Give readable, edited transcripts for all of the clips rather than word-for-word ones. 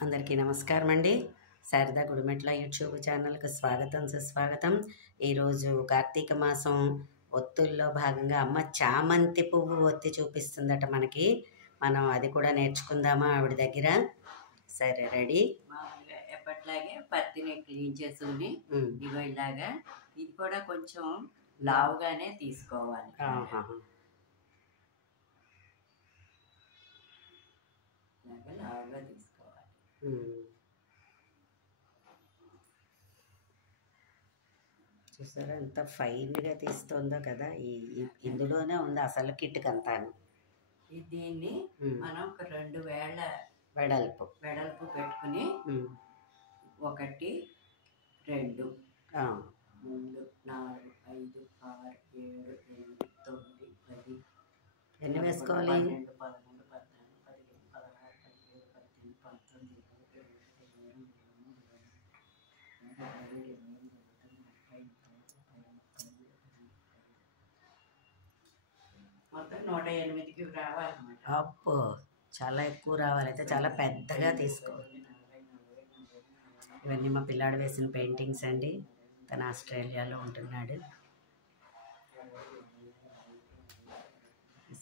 అందరికీ నమస్కారం అండి. శారదా గుడిమెట్ల యూట్యూబ్ ఛానల్‌కి స్వాగతం, సుస్వాగతం. ఈరోజు కార్తీక మాసం ఒత్తుల్లో భాగంగా అమ్మ చామంతి పువ్వు ఒత్తి చూపిస్తుందట మనకి. మనం అది కూడా నేర్చుకుందామా ఆవిడ దగ్గర? సరే, రెడీ? మామూలుగా ఎప్పట్లాగే పత్తిని క్లీన్ చేసుకుని ఇగో ఇలాగా ఇది కూడా కొంచెం లావుగానే తీసుకోవాలి. ఇలాగా లావుగా తీసుకోవాలి. చూసారా ఎంత ఫైన్గా తీస్తుందో కదా. ఇందులోనే ఉంది అసలు కిట్కి అంతాను. దీన్ని మనం ఒక 2 వేళ్ళ వెడల్పు పెట్టుకుని 1 2 3 4 5 6 7 8 9 10 ఎన్ని వేసుకోవాలి? 12 13 14 15 16 17 18 19 మొత్తం 108కి రావాలన్నమాట. అప్పు చాలా ఎక్కువ రావాలి. అయితే చాలా పెద్దగా తీసుకోవాలి. ఇవన్నీ మా పిల్లాడు వేసిన పెయింటింగ్స్ అండి. తను ఆస్ట్రేలియాలో ఉంటున్నాడు.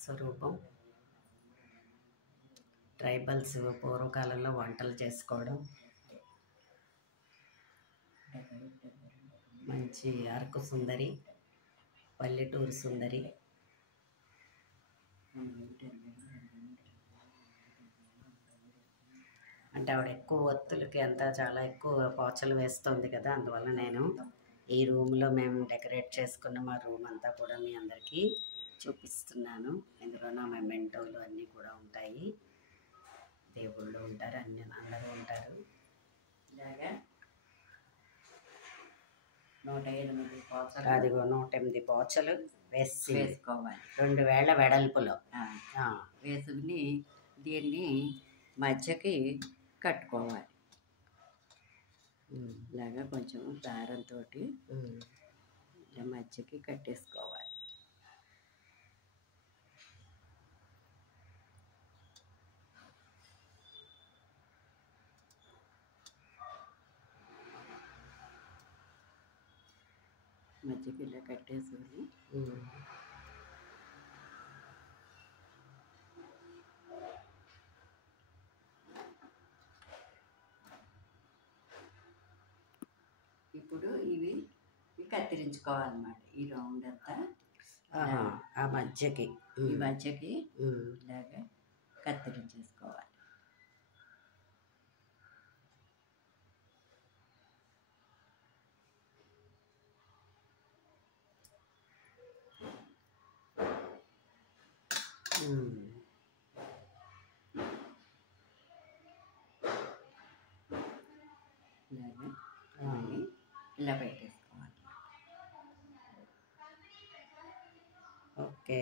స్వరూపం ట్రైబల్స్ పూర్వకాలంలో వంటలు చేసుకోవడం, మంచి అరకు సుందరి, పల్లెటూరు సుందరి. అంటే ఆవిడ ఎక్కువ ఒత్తులకి అంతా చాలా ఎక్కువ పోచలు వేస్తుంది కదా. అందువల్ల నేను ఈ రూమ్లో మేము డెకరేట్ చేసుకున్న మా రూమ్ అంతా కూడా మీ అందరికీ చూపిస్తున్నాను. ఇందులో నా మెమెంటోలు అన్నీ కూడా ఉంటాయి. దేవుళ్ళు ఉంటారు, అందరూ ఉంటారు. ఇలాగా 108 పోచలు, అదిగో 108 పోచలు వేసుకోవాలి. 2 వేళ్ల వెడల్పులో వేసుకుని దీన్ని మధ్యకి కట్టుకోవాలి. ఇలాగా కొంచెం దారంతో ఇలా మధ్యకి కట్టేసుకోవాలి. మధ్యకి ఇలా కట్టేసుకుని ఇప్పుడు ఇవి కత్తిరించుకోవాలన్నమాట. ఈ రౌండ్ అంతా ఆ మధ్యకి ఈ మధ్యకి ఇలాగా కత్తిరించేసుకోవాలి. ఇలాగా ఇలా పెట్టేసుకోవాలి. ఓకే.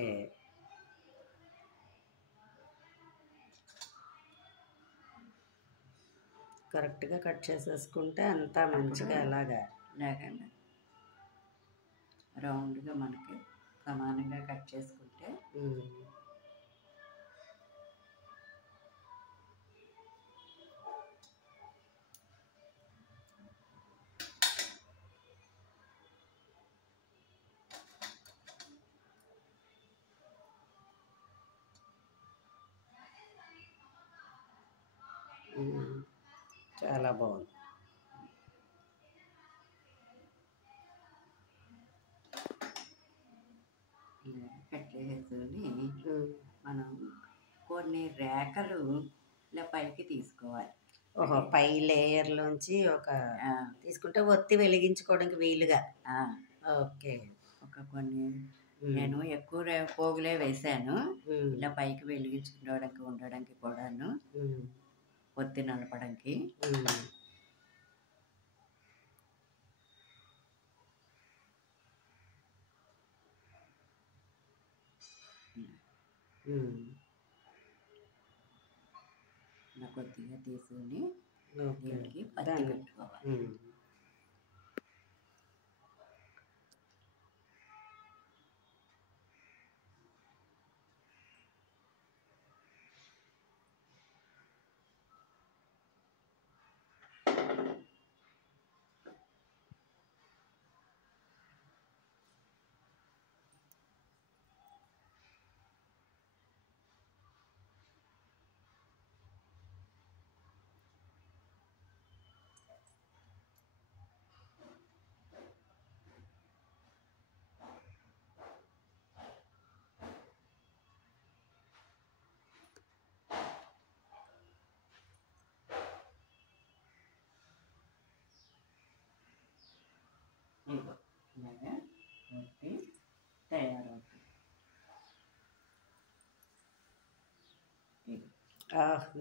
కరెక్ట్గా కట్ చేసేసుకుంటే అంతా మంచిగా ఇలాగా రౌండ్గా మనకి సమానంగా కట్ చేసుకుంటే చాలా బాగుంది. ఇలా కట్ చేసేసుకొని మనం కొన్ని రేఖలు ఇలా పైకి తీసుకోవాలి. ఓహో, పై లేయర్లోంచి ఒక తీసుకుంటే ఒత్తి వెలిగించుకోవడానికి వీలుగా. ఓకే. కొన్ని నేను ఎక్కువ పోగులే వేసాను. ఇలా పైకి వెలిగించుకోవడానికి ఉండడానికి కూడాను, ఒత్తి నడపడానికి. ఇలా కొద్దిగా తీసుకుని దీనికి పత్తి పెట్టుకోవాలి.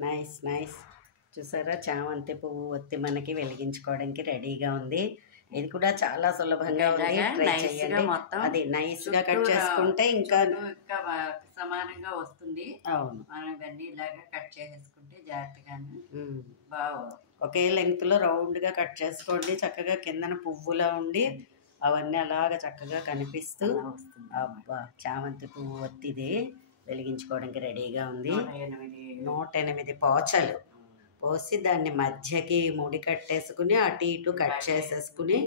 Nice nice. చూసారా, చామంతి పువ్వు ఒత్తి మనకి వెలిగించుకోవడానికి రెడీగా ఉంది. ఇది కూడా చాలా సులభంగా ఉంది, ట్రై చేయండి. అది నైస్గా కట్ చేసుకుంటే ఇంకా సమానంగా వస్తుంది. అవును, మనం ఇవన్నీ ఇలాగా కట్ చేసేసుకుంటే జాగ్రత్తగానే బాగా ఒకే లెంగ్త్లో రౌండ్గా కట్ చేసుకోండి. చక్కగా కిందన పువ్వులా ఉండి అవన్నీ అలాగ చక్కగా కనిపిస్తూ వస్తుంది. అబ్బా, చామంతి పువ్వు ఒత్తిది వెలిగించుకోవడానికి రెడీగా ఉంది. 108 పోచలు పోసి దాన్ని మధ్యకి ముడి కట్టేసుకుని అటు ఇటు కట్ చేసేసుకుని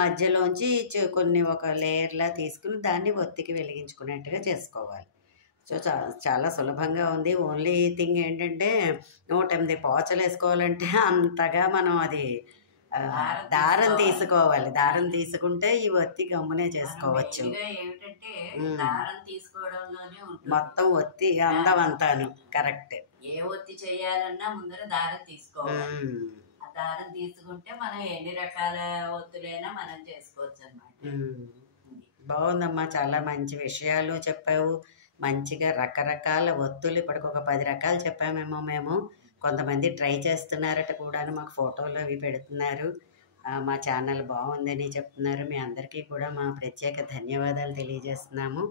మధ్యలోంచి కొన్ని ఒక లేయర్లా తీసుకుని దాన్ని ఒత్తికి వెలిగించుకునేట్టుగా చేసుకోవాలి. సో చాలా సులభంగా ఉంది. ఓన్లీ థింగ్ ఏంటంటే 108 పోచలు వేసుకోవాలంటే అంతగా మనం అది దారం తీసుకోవాలి. దారం తీసుకుంటే ఈ ఒత్తి గమ్మునే చేసుకోవచ్చు. ఏమిటంటే దారం తీసుకోవడంలోనే మొత్తం ఒత్తి అందం అంతాను కరెక్ట్. ఏ ఒత్తి చేయాలన్నా ముందర దారం తీసుకోవాలి. ఆ దారం తీసుకుంటే మనం ఎన్ని రకాల ఒత్తులైనా మనం చేసుకోవచ్చు అన్నమాట. బాగుందమ్మా, చాలా మంచి విషయాలు చెప్పావు. మంచిగా రకరకాల ఒత్తులు ఇప్పటికి ఒక 10 రకాలు చెప్పామేమో మేము. కొంతమంది ట్రై చేస్తున్నారట కూడా, మాకు ఫోటోలు అవి పెడుతున్నారు. మా ఛానల్ బాగుందని చెప్తున్నారు. మీ అందరికీ కూడా మా ప్రత్యేక ధన్యవాదాలు తెలియజేస్తున్నాము.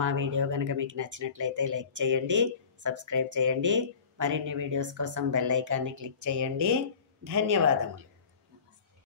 మా వీడియో కనుక మీకు నచ్చినట్లయితే లైక్ చేయండి, సబ్స్క్రైబ్ చేయండి. మరిన్ని వీడియోస్ కోసం బెల్ ఐకాన్ని క్లిక్ చేయండి. ధన్యవాదములు.